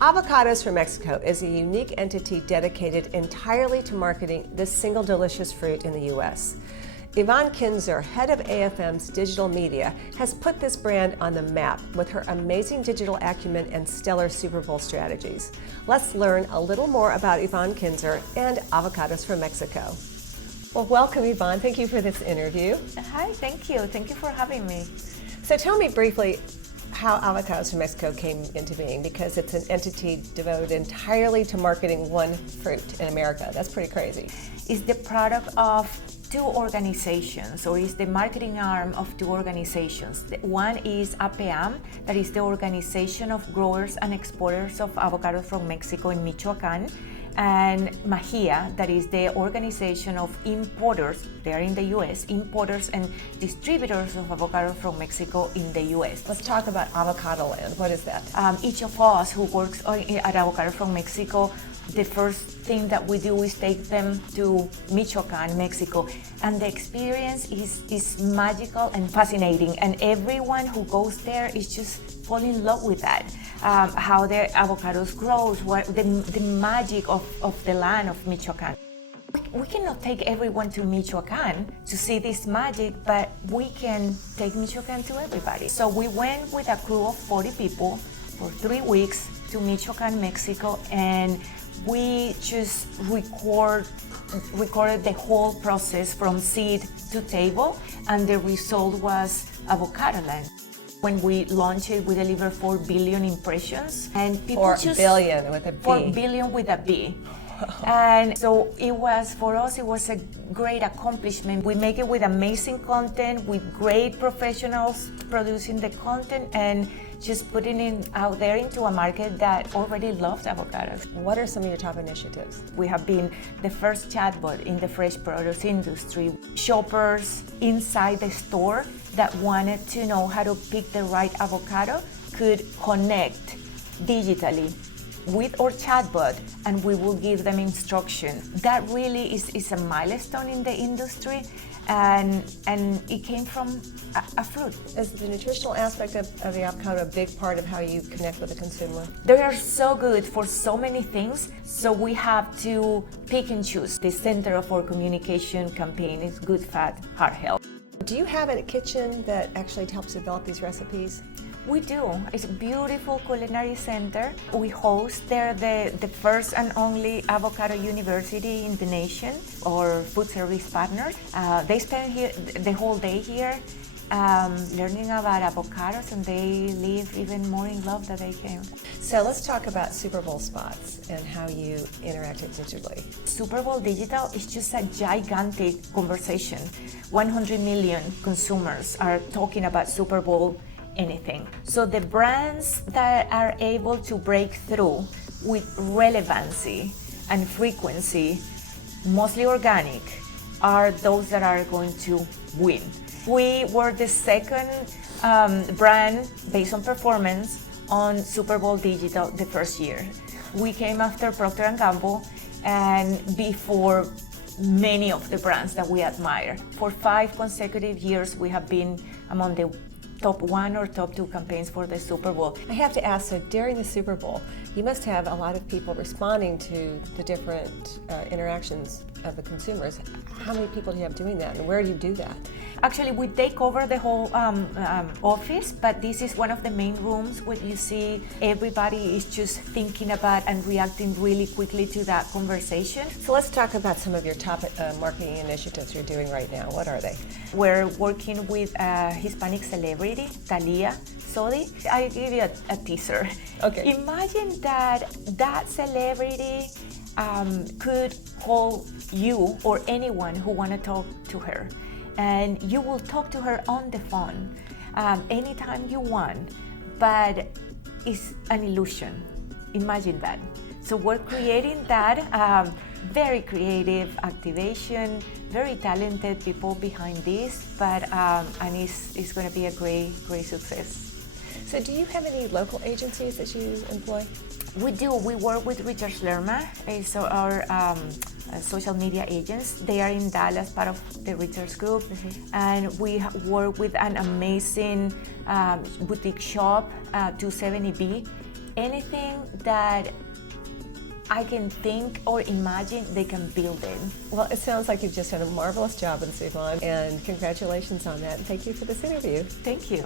Avocados from Mexico is a unique entity dedicated entirely to marketing this single delicious fruit in the U.S. Ivonne Kinser, head of AFM's digital media, has put this brand on the map with her amazing digital acumen and stellar Super Bowl strategies. Let's learn a little more about Ivonne Kinser and Avocados from Mexico. Well, welcome, Ivonne. Thank you for this interview. Hi, thank you. Thank you for having me. So tell me briefly how Avocados from Mexico came into being, because it's an entity devoted entirely to marketing one fruit in America. That's pretty crazy. It's the product of two organizations, or is the marketing arm of two organizations. One is AFM, that is the Organization of Growers and Exporters of Avocados from Mexico in Michoacan, and MAHIA, that is the Organization of Importers, they are in the US, importers and distributors of avocados from Mexico in the US. Let's talk about Avocadoland. What is that? Each of us who works at Avocados from Mexico, the first thing that we do is take them to Michoacan, Mexico, and the experience is magical and fascinating, and everyone who goes there is just fall in love with that. How the avocados grows, what the magic of the land of Michoacan. We cannot take everyone to Michoacan to see this magic, but we can take Michoacan to everybody. So we went with a crew of 40 people for 3 weeks to Michoacan, Mexico, and we just recorded the whole process from seed to table, and the result was Avocadoland. When we launched it, we delivered 4 billion impressions, and people 4 billion with a B. 4 billion with a B. And so it was, for us, it was a great accomplishment. We make it with amazing content, with great professionals producing the content, and just putting it out there into a market that already loves avocados. What are some of your top initiatives? We have been the first chatbot in the fresh produce industry. Shoppers inside the store that wanted to know how to pick the right avocado could connect digitally with our chatbot, and we will give them instruction. That really is a milestone in the industry, and it came from a fruit. Is the nutritional aspect of the avocado a big part of how you connect with the consumer? They are so good for so many things, so we have to pick and choose. The center of our communication campaign is good fat, heart health. Do you have a kitchen that actually helps develop these recipes? We do. It's a beautiful culinary center. We host there the first and only avocado university in the nation, or food service partner. They spend here the whole day here learning about avocados, and they live even more in love that they came. So let's talk about Super Bowl spots and how you interacted digitally. Super Bowl digital is just a gigantic conversation. 100 million consumers are talking about Super Bowl anything. So the brands that are able to break through with relevancy and frequency, mostly organic, are those that are going to win. We were the second brand based on performance on Super Bowl digital the first year. We came after Procter & Gamble and before many of the brands that we admire. For 5 consecutive years, we have been among the top 1 or top 2 campaigns for the Super Bowl. I have to ask, so during the Super Bowl, you must have a lot of people responding to the different interactions of the consumers. How many people do you have doing that, and where do you do that? Actually, we take over the whole office, but this is one of the main rooms where you see everybody is just thinking about and reacting really quickly to that conversation. So let's talk about some of your top marketing initiatives you're doing right now. What are they? We're working with a Hispanic celebrity, Talia Sodi. I'll give you a teaser. Okay. Imagine that celebrity could call you or anyone who want to talk to her, and you will talk to her on the phone anytime you want, but it's an illusion. Imagine that. So we're creating that very creative activation, very talented people behind this, but and it's going to be a great success. So do you have any local agencies that you employ? We do. We work with Richard Lerma, so our social media agents. They are in Dallas, part of the Richards Group, and we work with an amazing boutique shop, 270B, anything that I can think or imagine, they can build it. Well, it sounds like you've just done a marvelous job with this, Ivonne, and congratulations on that. And thank you for this interview. Thank you.